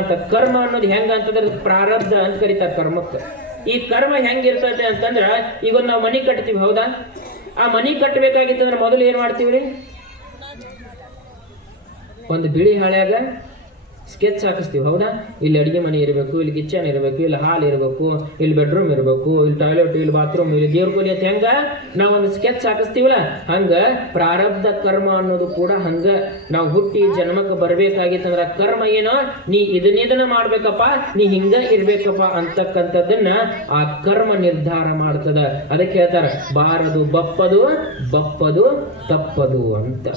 ಅಂತ ಕರ್ಮ ಅನ್ನೋದು ಹೆಂಗ ಅಂತಂದ್ರೆ ಪ್ರಾರಬ್ಧ ಅಂತ ಕರೀತಾರೆ ಕರ್ಮಕ್ಕೆ. ಈ ಕರ್ಮ ಹೆಂಗಿರ್ತದೆ ಅಂತಂದ್ರ ಈಗ ನಾವು ಮನಿ ಕಟ್ತೀವಿ, ಹೌದಾ? ಆ ಮನಿ ಕಟ್ಟಬೇಕಾಗಿತ್ತಂದ್ರೆ ಮೊದಲು ಏನ್ ಮಾಡ್ತೀವ್ರಿ? ಒಂದು ಬಿಳಿ ಹಳ್ಯಾಗ ಸ್ಕೆಚ್ ಹಾಕಿಸ್ತೀವಿ, ಹೌದಾ? ಇಲ್ಲಿ ಅಡಿಗೆ ಮನೆ ಇರಬೇಕು, ಇಲ್ಲಿ ಕಿಚನ್ ಇರಬೇಕು, ಇಲ್ಲಿ ಹಾಲ್ ಇರಬೇಕು, ಇಲ್ಲಿ ಬೆಡ್ರೂಮ್ ಇರಬೇಕು, ಇಲ್ಲಿ ಟಾಯ್ಲೆಟ್ ಇಲ್ಲಿ ಬಾತ್ರೂಮ್ ಇಲ್ಲಿ ದೇವ್ರ ಕೊಲಿ ಅಂತ ಹೆಂಗ? ನಾವು ಸ್ಕೆಚ್ ಹಾಕಿಸ್ತೀವಲ್ಲ? ಹಂಗ ಪ್ರಾರಬ್ಧ ಕರ್ಮ ಅನ್ನೋದು ಕೂಡ ಹಂಗ ನಾವು ಹುಟ್ಟಿ ಜನ್ಮಕ್ಕೆ ಬರ್ಬೇಕಾಗಿತ್ತಂದ್ರ ಕರ್ಮ ಏನೋ, ನೀ ಇದನ್ನಿದನ್ನ ಮಾಡ್ಬೇಕಪ್ಪ, ನೀ ಹಿಂಗ ಇರ್ಬೇಕಪ್ಪ ಅಂತಕ್ಕಂಥದ್ದನ್ನ ಆ ಕರ್ಮ ನಿರ್ಧಾರ ಮಾಡ್ತದ. ಅದಕ್ಕೆ ಹೇಳ್ತಾರೆ, ಬಾರದು ಬಪ್ಪದು ಬಪ್ಪದು ತಪ್ಪದು ಅಂತ.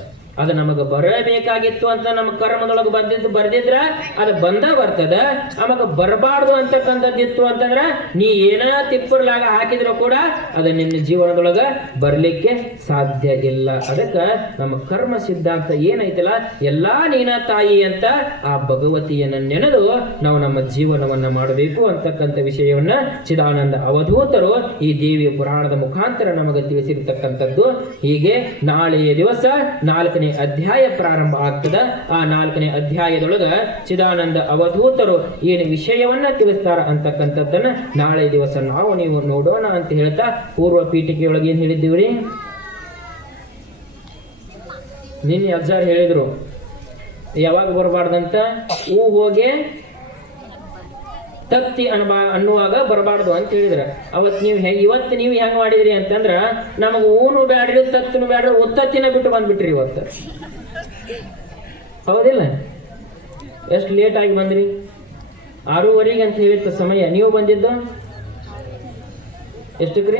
ಅದು ನಮಗ ಬರಬೇಕಾಗಿತ್ತು ಅಂತ ನಮ್ಮ ಕರ್ಮದೊಳಗೆ ಬಂದಿದ್ದು ಬರ್ದಿದ್ರ, ಅದು ಬಂದ ಬರ್ತದ, ನಮಗ ಬರಬಾರ್ದು ಅಂತಕ್ಕಂಥದ್ದಿತ್ತು ಅಂತಂದ್ರ ನೀ ಏನ ತಿಪ್ಪರ್ಲಾಗ ಹಾಕಿದ್ರು ಕೂಡ ಅದು ನಿನ್ನ ಜೀವನದೊಳಗ ಬರ್ಲಿಕ್ಕೆ ಸಾಧ್ಯ ಇಲ್ಲ. ಅದಕ್ಕ ನಮ್ಮ ಕರ್ಮ ಸಿದ್ಧಾಂತ ಏನೈತಲ್ಲ, ಎಲ್ಲಾ ನೀನ ತಾಯಿ ಅಂತ ಆ ಭಗವತಿಯನ್ನ ನೆನೆದು ನಾವು ನಮ್ಮ ಜೀವನವನ್ನ ಮಾಡಬೇಕು ಅಂತಕ್ಕಂಥ ವಿಷಯವನ್ನ ಚಿದಾನಂದ ಅವಧೂತರು ಈ ದೇವಿ ಪುರಾಣದ ಮುಖಾಂತರ ನಮಗೆ ತಿಳಿಸಿರ್ತಕ್ಕಂಥದ್ದು. ಹೀಗೆ ನಾಳೆಯ ದಿವಸ ನಾಲ್ಕನೇ ಅಧ್ಯಾಯ ಪ್ರಾರಂಭ ಆಗ್ತದ. ಆ ನಾಲ್ಕನೇ ಅಧ್ಯಾಯದೊಳಗ ಚಿದಾನಂದ ಅವಧೂತರು ಏನು ವಿಷಯವನ್ನ ತಿಳಿಸ್ತಾರ ಅಂತಕ್ಕಂಥದ್ದನ್ನ ನಾಳೆ ದಿವಸ ನಾವು ನೀವು ನೋಡೋಣ ಅಂತ ಹೇಳ್ತಾ ಪೂರ್ವ ಪೀಠಿಕೆಯೊಳಗೆ ಏನ್ ಹೇಳಿದ್ದೀವ್ರಿ? ನಿನ್ನೆ ಅಜ್ಜಾರ್ ಹೇಳಿದ್ರು, ಯಾವಾಗ ಬರಬಾರ್ದಂತ? ಹೂ ಹೋಗಿ ತತ್ತಿ ಅನ್ಬಾ ಅನ್ನುವಾಗ ಬರಬಾರ್ದು ಅಂತ ಹೇಳಿದ್ರ. ಅವತ್ತು ನೀವು ಹೆಂಗ್ ಇವತ್ತು ನೀವು ಹೆಂಗ್ ಮಾಡಿದ್ರಿ ಅಂತಂದ್ರ ನಮಗೆ ಊನು ಬ್ಯಾಡ್ರಿ, ತತ್ತಿನೂ ಬ್ಯಾಡ್ರಿ ಒತ್ತತ್ತಿನ ಬಿಟ್ಟು ಬಂದ್ಬಿಟ್ರಿ ಇವತ್ತು. ಹೌದಿಲ್ಲ? ಎಷ್ಟು ಲೇಟ್ ಆಗಿ ಬಂದ್ರಿ? ಆರೂವರೆಗೆ ಅಂತ ಹೇಳಿತ್ತು ಸಮಯ. ನೀವು ಬಂದಿದ್ದು? ಎಷ್ಟಕ್ರಿ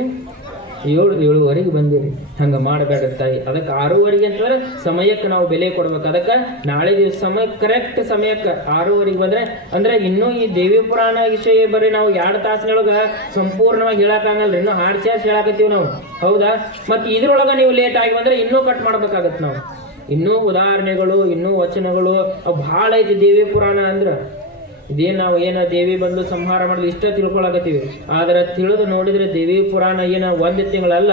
ಏಳು, ಏಳುವರೆಗೆ ಬಂದಿರಿ. ಹಂಗ ಮಾಡಬೇಡ ತಾಯಿ. ಅದಕ್ಕೆ ಆರೂವರೆಗೆ ಅಂತಂದ್ರೆ ಸಮಯಕ್ಕೆ ನಾವು ಬೆಲೆ ಕೊಡ್ಬೇಕು. ಅದಕ್ಕೆ ನಾಳೆ ದಿವಸ ಸಮಯ ಕರೆಕ್ಟ್ ಸಮಯಕ್ಕೆ ಆರೂವರೆಗೆ ಬಂದ್ರೆ ಅಂದ್ರೆ ಇನ್ನೂ ಈ ದೇವಿ ಪುರಾಣ ವಿಷಯ ಬರೀ ನಾವು ಎರಡು ತಾಸಿನೊಳಗ ಸಂಪೂರ್ಣವಾಗಿ ಹೇಳಕ್ಕಾಗಲ್ರಿ ಇನ್ನೂ ಆರ್ ಚಾರ್ಜ್ ಹೇಳಕತ್ತೀವಿ ನಾವು. ಹೌದಾ? ಮತ್ತು ಇದ್ರೊಳಗೆ ನೀವು ಲೇಟ್ ಆಗಿ ಬಂದ್ರೆ ಇನ್ನೂ ಕಟ್ ಮಾಡ್ಬೇಕಾಗತ್ತೆ ನಾವು. ಇನ್ನೂ ಉದಾಹರಣೆಗಳು, ಇನ್ನೂ ವಚನಗಳು. ಅವು ಭಾಳ ಐತಿ ದೇವಿ ಪುರಾಣ ಅಂದ್ರ. ಇದೇನ್ ನಾವು ಏನು ದೇವಿ ಬಂದು ಸಂಹಾರ ಮಾಡಲು ಇಷ್ಟ ತಿಳ್ಕೊಳಕತ್ತೀವಿ. ಆದ್ರೆ ತಿಳಿದು ನೋಡಿದರೆ ದೇವಿ ಪುರಾಣ ಏನು ಒಂದು ತಿಂಗಳಲ್ಲ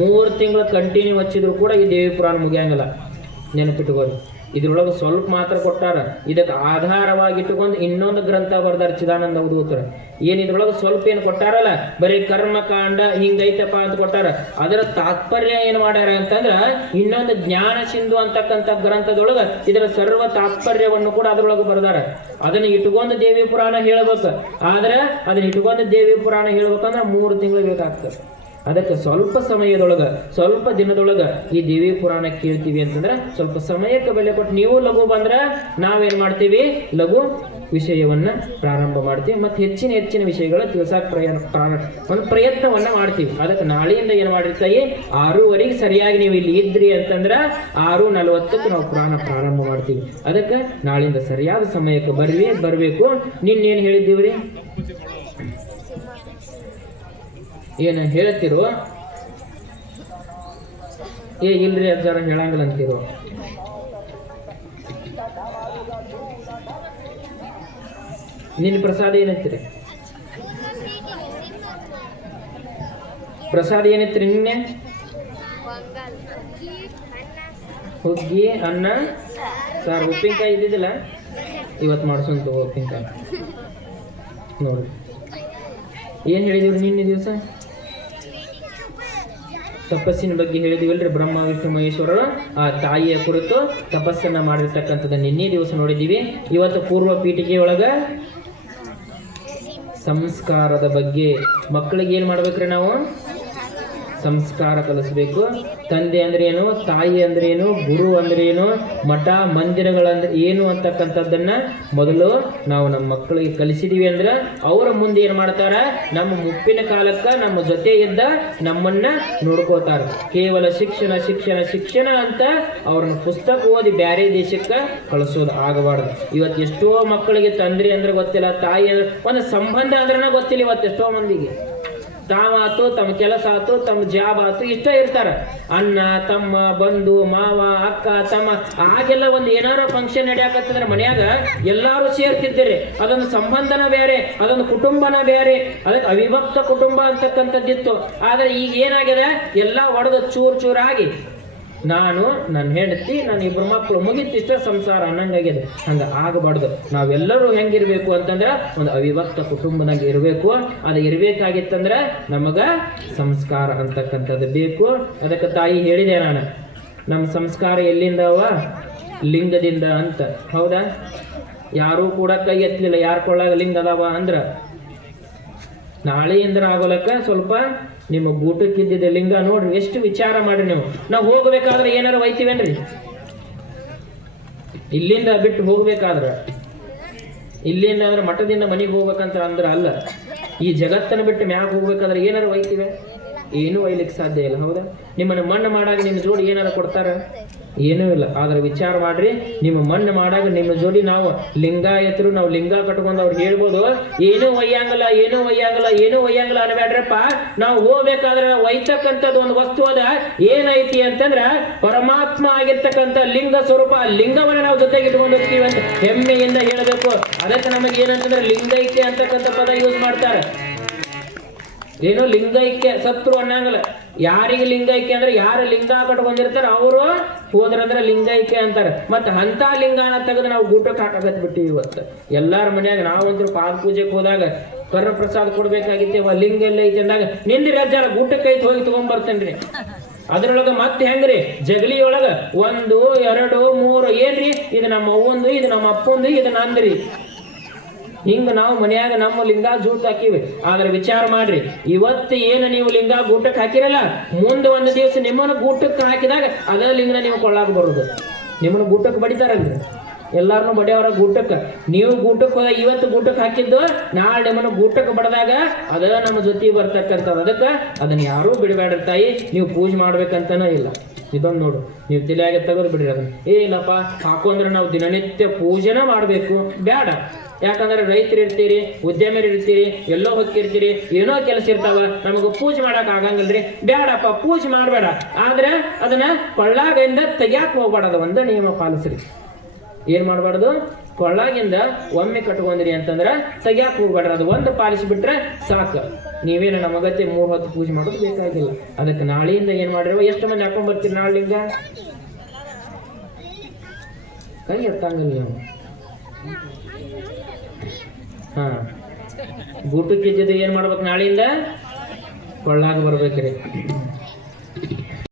ಮೂರು ತಿಂಗಳು ಕಂಟಿನ್ಯೂ ಹಚ್ಚಿದ್ರು ಕೂಡ ಈ ದೇವಿ ಪುರಾಣ ಮುಗಿಯಂಗಿಲ್ಲ. ನೆನಪಿಟ್ಕೋರಿ ಇದ್ರೊಳಗೆ ಸ್ವಲ್ಪ ಮಾತ್ರ ಕೊಟ್ಟಾರ. ಇದಕ್ಕೆ ಆಧಾರವಾಗಿ ಇಟ್ಟುಕೊಂಡು ಇನ್ನೊಂದು ಗ್ರಂಥ ಬರ್ದಾರ ಚಿದಾನಂದ ಅವಧೂತರ ಏನ್ ಇದ್ರೊಳಗೆ ಸ್ವಲ್ಪ ಏನು ಕೊಟ್ಟಾರಲ್ಲ? ಬರೀ ಕರ್ಮಕಾಂಡ ಹಿಂಗೈತಪ್ಪ ಅಂತ ಕೊಟ್ಟಾರ. ಅದರ ತಾತ್ಪರ್ಯ ಏನು ಮಾಡ್ಯಾರ ಅಂತಂದ್ರ ಇನ್ನೊಂದು ಜ್ಞಾನ ಸಿಂಧು ಅಂತಕ್ಕಂಥ ಗ್ರಂಥದೊಳಗ ಇದರ ಸರ್ವ ತಾತ್ಪರ್ಯವನ್ನು ಕೂಡ ಅದ್ರೊಳಗೆ ಬರ್ದಾರ. ಅದನ್ನ ಇಟ್ಕೊಂಡು ದೇವಿ ಪುರಾಣ ಹೇಳ್ಬೇಕು. ಆದ್ರೆ ಅದನ್ನ ಇಟ್ಕೊಂಡು ದೇವಿ ಪುರಾಣ ಹೇಳ್ಬೇಕಂದ್ರೆ ಮೂರು ತಿಂಗಳು ಬೇಕಾಗ್ತದೆ. ಅದಕ್ಕೆ ಸ್ವಲ್ಪ ಸಮಯದೊಳಗ, ಸ್ವಲ್ಪ ದಿನದೊಳಗ ಈ ದೇವಿ ಪುರಾಣ ಕೇಳ್ತೀವಿ ಅಂತಂದ್ರೆ ಸ್ವಲ್ಪ ಸಮಯಕ್ಕೆ ಬೆಲೆ ಕೊಟ್ಟು ನೀವು ಲಘು ಬಂದ್ರೆ ನಾವೇನ್ ಮಾಡ್ತೀವಿ? ಲಘು ವಿಷಯವನ್ನ ಪ್ರಾರಂಭ ಮಾಡ್ತೀವಿ. ಮತ್ತೆ ಹೆಚ್ಚಿನ ಹೆಚ್ಚಿನ ವಿಷಯಗಳ ತಿಳ್ಸಾಕ್ ಪ್ರಯತ್ನ ಒಂದು ಪ್ರಯತ್ನವನ್ನ ಮಾಡ್ತೀವಿ. ಅದಕ್ಕೆ ನಾಳೆಯಿಂದ ಏನ್ ಮಾಡಿರ್ತಾಯಿ ಆರೂವರೆಗೆ ಸರಿಯಾಗಿ ನೀವು ಇಲ್ಲಿ ಇದ್ರಿ ಅಂತಂದ್ರೆ ಆರು ನಲವತ್ತಕ್ಕೆ ನಾವು ಪುರಾಣ ಪ್ರಾರಂಭ ಮಾಡ್ತೀವಿ. ಅದಕ್ಕೆ ನಾಳಿಂದ ಸರಿಯಾದ ಸಮಯಕ್ಕೆ ಬರ್ವಿ, ಬರಬೇಕು. ನಿನ್ನೇನು ಹೇಳಿದ್ದೀವ್ರಿ? ಏನು ಹೇಳ್ತಿರೋ ಏ, ಇಲ್ರಿ ಅಜ್ಜಾರ, ಹೇಳಂಗಿಲ್ಲ ಅಂತಿರೋ. ನಿನ್ನ ಪ್ರಸಾದ ಏನೈತ್ರಿ? ಪ್ರಸಾದ ಏನೈತ್ರಿ ನಿನ್ನೆ? ಹುಗ್ಗಿ, ಅನ್ನ, ಸಾರ್. ಉಪ್ಪಿನಕಾಯಿ ಇದ್ದಿದ್ದಿಲ್ಲ? ಇವತ್ತು ಮಾಡ್ಸೋಂತ ಉಪ್ಪಿನಕಾಯಿ. ನೋಡಿ. ಏನು ಹೇಳಿದೀವ್ರಿ ನಿನ್ನೆ ದಿವಸ? ತಪಸ್ಸಿನ ಬಗ್ಗೆ ಹೇಳಿದಿವಲ್ರಿ ಬ್ರಹ್ಮ, ವಿಷ್ಣು, ಮಹೇಶ್ವರರ. ಆ ತಾಯಿಯ ಕುರಿತು ತಪಸ್ಸನ್ನ ಮಾಡಿರ್ತಕ್ಕಂಥದ್ದು ನಿನ್ನೆ ದಿವಸ ನೋಡಿದ್ದೀವಿ. ಇವತ್ತು ಪೂರ್ವ ಪೀಠಿಕೆಯೊಳಗ ಸಂಸ್ಕಾರದ ಬಗ್ಗೆ ಮಕ್ಕಳಿಗೆ ಏನು ಮಾಡ್ಬೇಕ್ರಿ ನಾವು? ಸಂಸ್ಕಾರ ಕಲಿಸ್ಬೇಕು. ತಂದೆ ಅಂದ್ರೆ ಏನು? ತಾಯಿ ಅಂದ್ರೆ ಏನು? ಗುರು ಅಂದ್ರೆ ಏನು? ಮಠ ಮಂದಿರಗಳಂದ್ರೆ ಏನು ಅಂತಕ್ಕಂಥದ್ದನ್ನ ಮೊದಲು ನಾವು ನಮ್ಮ ಮಕ್ಕಳಿಗೆ ಕಲಿಸಿದೀವಿ ಅಂದ್ರೆ ಅವರ ಮುಂದೆ ಏನ್ ಮಾಡ್ತಾರ? ನಮ್ಮ ಮುಪ್ಪಿನ ಕಾಲಕ್ಕ ನಮ್ಮ ಜೊತೆ ಇದ್ದ ನಮ್ಮನ್ನ ನೋಡ್ಕೋತಾರ. ಕೇವಲ ಶಿಕ್ಷಣ ಶಿಕ್ಷಣ ಶಿಕ್ಷಣ ಅಂತ ಅವ್ರನ್ನ ಪುಸ್ತಕ ಓದಿ ಬ್ಯಾರೆ ದೇಶಕ್ಕೆ ಕಳಿಸೋದು ಆಗಬಾರ್ದು. ಇವತ್ತು ಎಷ್ಟೋ ಮಕ್ಕಳಿಗೆ ತಂದ್ರಿ ಅಂದ್ರೆ ಗೊತ್ತಿಲ್ಲ, ತಾಯಿ ಅಂದ್ರೆ ಒಂದು ಸಂಬಂಧ ಅಂದ್ರನ ಗೊತ್ತಿಲ್ಲ ಇವತ್ತು ಎಷ್ಟೋ ಮಂದಿಗೆ. ತಾವಾತು, ತಮ್ಮ ಕೆಲಸ ಆತು ತಮ್ಮ ಜಾಬ್ ಆತು ಇಷ್ಟ ಇರ್ತಾರೆ. ಅಣ್ಣ, ತಮ್ಮ, ಬಂಧು, ಮಾವ, ಅಕ್ಕ, ತಮ್ಮ ಆಗೆಲ್ಲ ಒಂದು ಏನಾರ ಫಂಕ್ಷನ್ ನಡೆಯಾಕತ್ತಂದ್ರೆ ಮನ್ಯಾಗ ಎಲ್ಲಾರು ಸೇರ್ತಿದ್ದೀರಿ. ಅದೊಂದು ಸಂಬಂಧನ ಬೇರೆ ಅದೊಂದು ಕುಟುಂಬನ ಬೇರೆ ಅದಕ್ಕೆ ಅವಿಭಕ್ತ ಕುಟುಂಬ ಅಂತಕ್ಕಂಥದ್ದಿತ್ತು. ಆದ್ರೆ ಈಗ ಏನಾಗಿದೆ? ಎಲ್ಲ ಒಡೆದು ಚೂರ್ ಚೂರಾಗಿ ನಾನು ನನ್ನ ಹೆಂಡತಿ ನನ್ನ ಇಬ್ಬರು ಮಕ್ಕಳು ಮುಗಿತಿಷ್ಟ ಸಂಸಾರ ಅನ್ನಂಗಾಗಿದೆ. ಹಂಗೆ ಆಗಬಾರ್ದು. ನಾವೆಲ್ಲರೂ ಹೆಂಗಿರ್ಬೇಕು ಅಂತಂದ್ರೆ ಒಂದು ಅವಿಭಕ್ತ ಕುಟುಂಬದಾಗ ಇರಬೇಕು. ಅದು ಇರಬೇಕಾಗಿತ್ತಂದ್ರೆ ನಮಗ ಸಂಸ್ಕಾರ ಅಂತಕ್ಕಂಥದ್ದು ಬೇಕು. ಅದಕ್ಕೆ ತಾಯಿ ಹೇಳಿದೆ ನಾನು ನಮ್ಮ ಸಂಸ್ಕಾರ ಎಲ್ಲಿಂದವ ಲಿಂಗದಿಂದ ಅಂತ. ಹೌದಾ? ಯಾರೂ ಕೂಡ ಕೈ ಎತ್ತಲಿಲ್ಲ. ಯಾರು ಕೊಳ್ಳಾಗ ಲಿಂಗ ಅದಾವ ಅಂದ್ರೆ ನಾಳೆಯಿಂದ ಆಗೋಲಕ್ಕ ಸ್ವಲ್ಪ ನಿಮ್ಮ ಗೂಟಕ್ಕಿದ್ದಿದೆ ಲಿಂಗ ನೋಡ್ರಿ, ಎಷ್ಟು ವಿಚಾರ ಮಾಡ್ರಿ ನೀವು. ನಾವು ಹೋಗ್ಬೇಕಾದ್ರೆ ಏನಾರು ಒಯ್ತೀವೇನ್ರಿ ಇಲ್ಲಿಂದ ಬಿಟ್ಟು ಹೋಗ್ಬೇಕಾದ್ರ ಇಲ್ಲಿಂದ ಅಂದ್ರೆ ಮಠದಿಂದ ಮನೆಗೆ ಹೋಗ್ಬೇಕಂತ ಅಂದ್ರೆ ಅಲ್ಲ. ಈ ಜಗತ್ತನ್ನ ಬಿಟ್ಟು ಮ್ಯಾಗ ಹೋಗ್ಬೇಕಾದ್ರೆ ಏನಾರು ಒಯ್ತೀವಿ ಏನೂ ಒಯ್ಲಿಕ್ಕೆ ಸಾಧ್ಯ ಇಲ್ಲ, ಹೌದಾ? ನಿಮ್ಮನ್ನ ಮಣ್ಣು ಮಾಡಾಗ ನಿಮ್ಮ ಜೋಡಿ ಏನಾರು ಕೊಡ್ತಾರ? ಏನೂ ಇಲ್ಲ. ಆದ್ರೆ ವಿಚಾರ ಮಾಡ್ರಿ, ನಿಮ್ಮ ಮಣ್ಣು ಮಾಡಾಗ ನಿಮ್ಮ ಜೋಡಿ ನಾವು ಲಿಂಗಾಯತರು, ನಾವು ಲಿಂಗ ಕಟ್ಕೊಂಡು ಅವ್ರು ಹೇಳ್ಬೋದು, ಏನೂ ಒಯ್ಯಂಗಲ್ಲ ಏನೂ ಒಯ್ಯಂಗಲ್ಲ ಏನೂ ಒಯ್ಯಂಗಲ್ಲ ಅನ್ಬೇಡ್ರಪ್ಪ. ನಾವು ಹೋಗ್ಬೇಕಾದ್ರೆ ಒಯ್ತಕ್ಕಂಥದ್ದು ಒಂದು ವಸ್ತು ಅದ. ಏನೈತಿ ಅಂತಂದ್ರ ಪರಮಾತ್ಮ ಆಗಿರ್ತಕ್ಕಂಥ ಲಿಂಗ ಸ್ವರೂಪ ಲಿಂಗವನ್ನ ನಾವು ಜೊತೆಗೆ ಇಟ್ಕೊಂಡು ಹೋಗ್ತೀವಿ ಅಂತ ಹೆಮ್ಮೆಯಿಂದ ಹೇಳಬೇಕು. ಅದಕ್ಕೆ ನಮಗೆ ಏನಂತಂದ್ರೆ ಲಿಂಗೈಕ್ಯ ಅಂತಕ್ಕಂಥ ಪದ ಯೂಸ್ ಮಾಡ್ತಾರೆ. ಏನೋ ಲಿಂಗೈಕ್ಯ, ಸತ್ರು ಅನ್ನಂಗಲ್ಲ. ಯಾರಿಗೆ ಲಿಂಗೈಕ್ಯ ಅಂದ್ರೆ ಯಾರು ಲಿಂಗ ಕಟ್ಕೊಂಡಿರ್ತಾರೆ ಅವರು ಹೋದ್ರಂದ್ರೆ ಲಿಂಗೈಕ್ಯ ಅಂತಾರೆ. ಮತ್ತೆ ಅಂತ ಲಿಂಗಾನ ತೆಗೆದು ನಾವು ಗೂಟಕ್ಕೆ ಹಾಕಕತ್ ಬಿಟ್ಟಿವಿ ಇವತ್ತು. ಎಲ್ಲಾರ ಮನ್ಯಾಗ ನಾವಂತೂ ಪಾದ ಪೂಜೆಗೆ ಹೋದಾಗ ಕರ್ರ ಪ್ರಸಾದ ಕೊಡ್ಬೇಕಾಗಿತ್ತೇವ, ಲಿಂಗ ಎಲ್ಲ ಐತೆ ಅಂದಾಗ ನಿಂದಿರ ಜರ ಗೂಟಕ್ಕೆ ಐತಿ ಹೋಗಿ ತಗೊಂಡ್ ಬರ್ತೇನ್ರಿ ಅದ್ರೊಳಗ ಮತ್ತೆ ಹೆಂಗ್ರಿ? ಜಗಲಿ ಒಳಗ ಒಂದು, ಎರಡು, ಮೂರು, ಏನ್ರಿ? ಇದು ನಮ್ಮ ಅವ್ವಂದು ಇದು ನಮ್ಮ ಅಪ್ಪಂದು, ಇದು ನಂದ್ರಿ. ಹಿಂಗ ನಾವು ಮನ್ಯಾಗ ನಮ್ಮ ಲಿಂಗ ಜೂಟ್ ಹಾಕಿವಿ. ಆದ್ರೆ ವಿಚಾರ ಮಾಡ್ರಿ, ಇವತ್ತು ಏನು ನೀವು ಲಿಂಗ ಗೂಟಕ್ಕೆ ಹಾಕಿರಲ್ಲ, ಮುಂದೆ ಒಂದು ದಿವಸ ನಿಮ್ಮನ್ನ ಗೂಟಕ್ಕೆ ಹಾಕಿದಾಗ ಅದೇ ಲಿಂಗ ನೀವು ಕೊಳ್ಳಾಕ ಬರುದು. ನಿಮ್ಮನ್ನ ಗೂಟಕ್ಕೆ ಬಡಿತಾರಲ್ರಿ. ಎಲ್ಲಾರನು ಬಡಿಯವರ ಗೂಟಕ್ಕೆ ನೀವು ಗೂಟಕ್ಕೆ ಹೋದಾಗ ಇವತ್ತು ಗೂಟಕ್ಕೆ ಹಾಕಿದ್ದು, ನಾಳೆ ನಿಮ್ಮನ್ನ ಗೂಟಕ್ಕೆ ಬಡದಾಗ ಅದ ನಮ್ಮ ಜೊತೆ ಬರ್ತಕ್ಕಂಥದ್ದು ಅದಕ್ಕೆ ಅದನ್ನ ಯಾರೂ ಬಿಡಬೇಡ್ರಿ ತಾಯಿ, ನೀವು ಪೂಜೆ ಮಾಡ್ಬೇಕಂತನೂ ಇಲ್ಲ. ಇದೊಂದು ನೋಡು, ನೀವು ತಲೆಯಾಗೆ ತಗೋದು ಬಿಡ್ರಿ ಅದನ್ನ. ಏನಪ್ಪ ಹಾಕೊಂಡ್ರೆ ನಾವು ದಿನನಿತ್ಯ ಪೂಜೆನ ಮಾಡಬೇಕು. ಬೇಡ ಯಾಕಂದ್ರೆ ರೈತರು ಇರ್ತೀರಿ, ಉದ್ಯಮಿರು ಇರ್ತೀರಿ, ಎಲ್ಲೋ ಹೊಕ್ಕಿರ್ತೀರಿ, ಏನೋ ಕೆಲಸ ಇರ್ತಾವ, ನಮಗೆ ಪೂಜೆ ಮಾಡಕ್ ಆಗಂಗಿಲ್ರಿ. ಬೇಡಪ್ಪ ಪೂಜೆ ಮಾಡಬೇಡ. ಆದ್ರೆ ಅದನ್ನ ಕೊಳ್ಳಾಗಿಂದ ತೆಗ್ಯಾಕ್ ಹೋಗ್ಬಾರ್ದು, ಒಂದು ನಿಯಮ ಪಾಲಿಸ್ರಿ. ಏನ್ ಮಾಡಬಾರ್ದು? ಕೊಳ್ಳಾಗಿಂದ ಒಮ್ಮೆ ಕಟ್ಕೊಂಡ್ರಿ ಅಂತಂದ್ರೆ ತೆಗ್ಯಾಕ್ ಹೋಗ್ಬೇಡ್ರಿ. ಅದು ಒಂದು ಪಾಲಿಸಿಬಿಟ್ರೆ ಸಾಕು. ನೀವೇನು ನಮ್ಮ ಅಗತ್ಯ ಮೂರ್ ಹೊತ್ತು ಪೂಜೆ ಮಾಡೋದು ಬೇಕಾಗಿಲ್ಲ. ಅದಕ್ಕೆ ನಾಳೆಯಿಂದ ಏನು ಮಾಡಿರುವ ಎಷ್ಟು ಮಂದಿ ಹಾಕೊಂಡ್ ಬರ್ತೀರಿ ನಾಳಿಂದ? ಕೈ ಎತ್ತಂಗಿಲ್ಲ ನೀವು. ಹಾ. ಬೂಟಕ್ಕೆ ಜೊತೆ ಏನ್ ಮಾಡ್ಬೇಕು ನಾಳೆಯಿಂದ ಕೊಳ್ಳಾಗ ಬರ್ಬೇಕ್ರಿ.